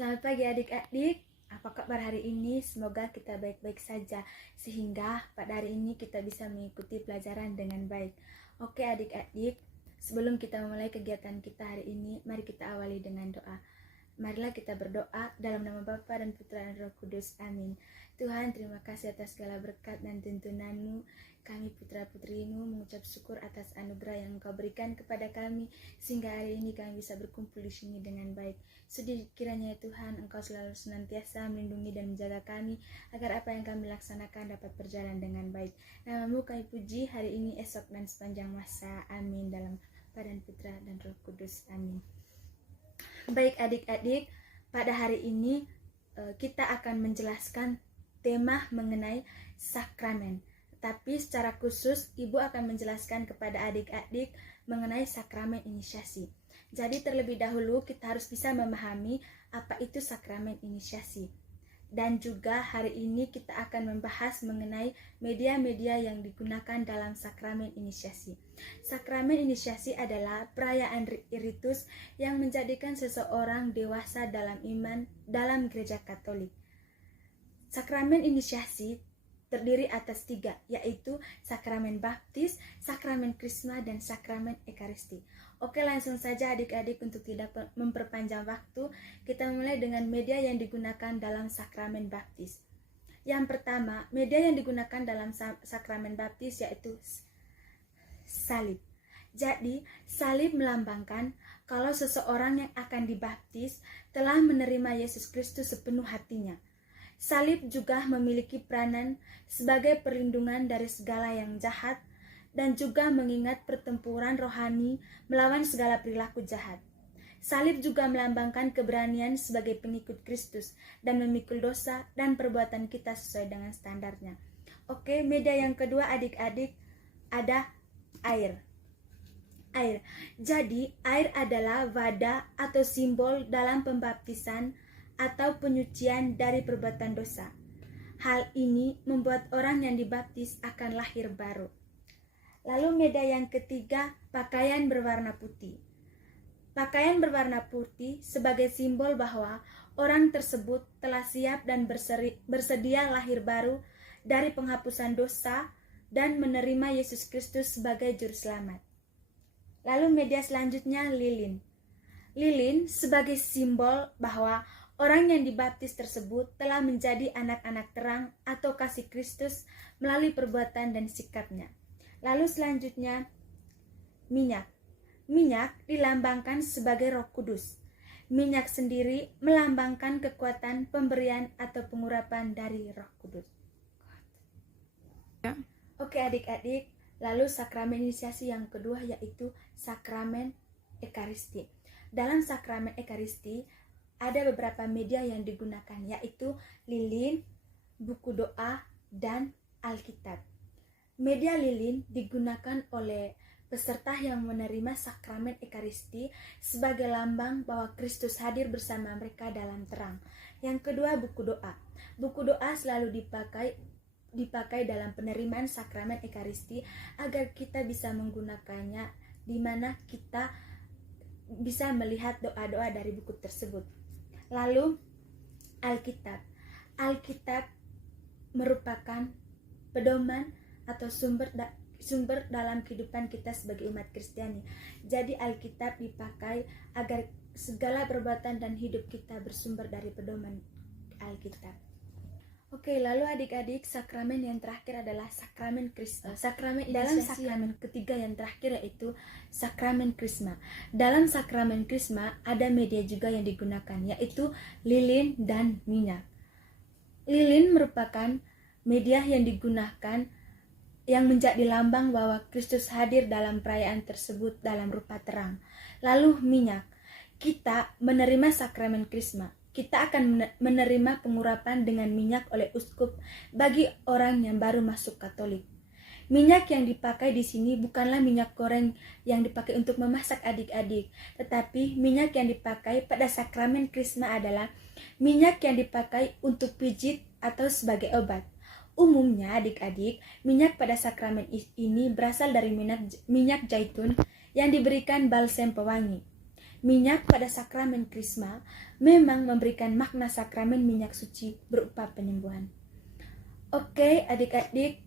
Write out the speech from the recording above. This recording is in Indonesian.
Selamat pagi adik-adik, apa kabar hari ini? Semoga kita baik-baik saja, sehingga pada hari ini kita bisa mengikuti pelajaran dengan baik. Oke adik-adik, sebelum kita memulai kegiatan kita hari ini, mari kita awali dengan doa. Marilah kita berdoa dalam nama Bapa dan Putra dan Roh Kudus. Amin. Tuhan, terima kasih atas segala berkat dan tuntunan-Mu. Kami putra-putrimu mengucap syukur atas anugerah yang Engkau berikan kepada kami, sehingga hari ini kami bisa berkumpul di sini dengan baik. Sudi kiranya ya Tuhan, Engkau selalu senantiasa melindungi dan menjaga kami, agar apa yang kami laksanakan dapat berjalan dengan baik. Nama-Mu kami puji hari ini, esok, dan sepanjang masa. Amin. Dalam Bapa dan Putra dan Roh Kudus. Amin. Baik adik-adik, pada hari ini kita akan menjelaskan tema mengenai sakramen. Tapi secara khusus Ibu akan menjelaskan kepada adik-adik mengenai sakramen inisiasi. Jadi terlebih dahulu kita harus bisa memahami apa itu sakramen inisiasi. Dan juga hari ini kita akan membahas mengenai media-media yang digunakan dalam sakramen inisiasi. Sakramen inisiasi adalah perayaan ritus yang menjadikan seseorang dewasa dalam iman dalam gereja Katolik. Sakramen inisiasi terdiri atas 3, yaitu sakramen baptis, sakramen krisma, dan sakramen ekaristi. Oke, langsung saja adik-adik, untuk tidak memperpanjang waktu, kita mulai dengan media yang digunakan dalam sakramen baptis. Yang pertama, media yang digunakan dalam sakramen baptis yaitu salib. Jadi, salib melambangkan kalau seseorang yang akan dibaptis telah menerima Yesus Kristus sepenuh hatinya. Salib juga memiliki peranan sebagai perlindungan dari segala yang jahat dan juga mengingat pertempuran rohani melawan segala perilaku jahat. Salib juga melambangkan keberanian sebagai pengikut Kristus dan memikul dosa dan perbuatan kita sesuai dengan standarnya. Oke, media yang kedua adik-adik ada air. Jadi, air adalah wadah atau simbol dalam pembaptisan atau penyucian dari perbuatan dosa. Hal ini membuat orang yang dibaptis akan lahir baru. Lalu media yang ketiga, pakaian berwarna putih. Pakaian berwarna putih sebagai simbol bahwa orang tersebut telah siap dan bersedia lahir baru dari penghapusan dosa dan menerima Yesus Kristus sebagai juru selamat. Lalu media selanjutnya lilin. Lilin sebagai simbol bahwa orang yang dibaptis tersebut telah menjadi anak-anak terang atau kasih Kristus melalui perbuatan dan sikapnya. Lalu selanjutnya, minyak. Minyak dilambangkan sebagai Roh Kudus. Minyak sendiri melambangkan kekuatan pemberian atau pengurapan dari Roh Kudus. Oke adik-adik, lalu sakramen inisiasi yang kedua yaitu sakramen ekaristi. Dalam sakramen ekaristi, ada beberapa media yang digunakan, yaitu lilin, buku doa, dan Alkitab. Media lilin digunakan oleh peserta yang menerima sakramen ekaristi sebagai lambang bahwa Kristus hadir bersama mereka dalam terang. Yang kedua, buku doa. Buku doa selalu dipakai dalam penerimaan sakramen ekaristi agar kita bisa menggunakannya, di mana kita bisa melihat doa-doa dari buku tersebut. Lalu Alkitab. Alkitab merupakan pedoman atau sumber dalam kehidupan kita sebagai umat Kristiani. Jadi Alkitab dipakai agar segala perbuatan dan hidup kita bersumber dari pedoman Alkitab. Oke, lalu adik-adik, sakramen yang terakhir adalah sakramen krisma. Dalam sakramen ketiga yang terakhir yaitu sakramen krisma. Dalam sakramen krisma ada media juga yang digunakan, yaitu lilin dan minyak. Lilin merupakan media yang digunakan yang menjadi lambang bahwa Kristus hadir dalam perayaan tersebut dalam rupa terang. Lalu minyak, kita menerima sakramen krisma. Kita akan menerima pengurapan dengan minyak oleh uskup bagi orang yang baru masuk Katolik. Minyak yang dipakai di sini bukanlah minyak goreng yang dipakai untuk memasak adik-adik, tetapi minyak yang dipakai pada sakramen krisma adalah minyak yang dipakai untuk pijit atau sebagai obat. Umumnya adik-adik, minyak pada sakramen ini berasal dari minyak zaitun yang diberikan balsem pewangi. minyak pada sakramen Krisma memang memberikan makna sakramen minyak suci berupa penyembuhan. Oke, adik-adik,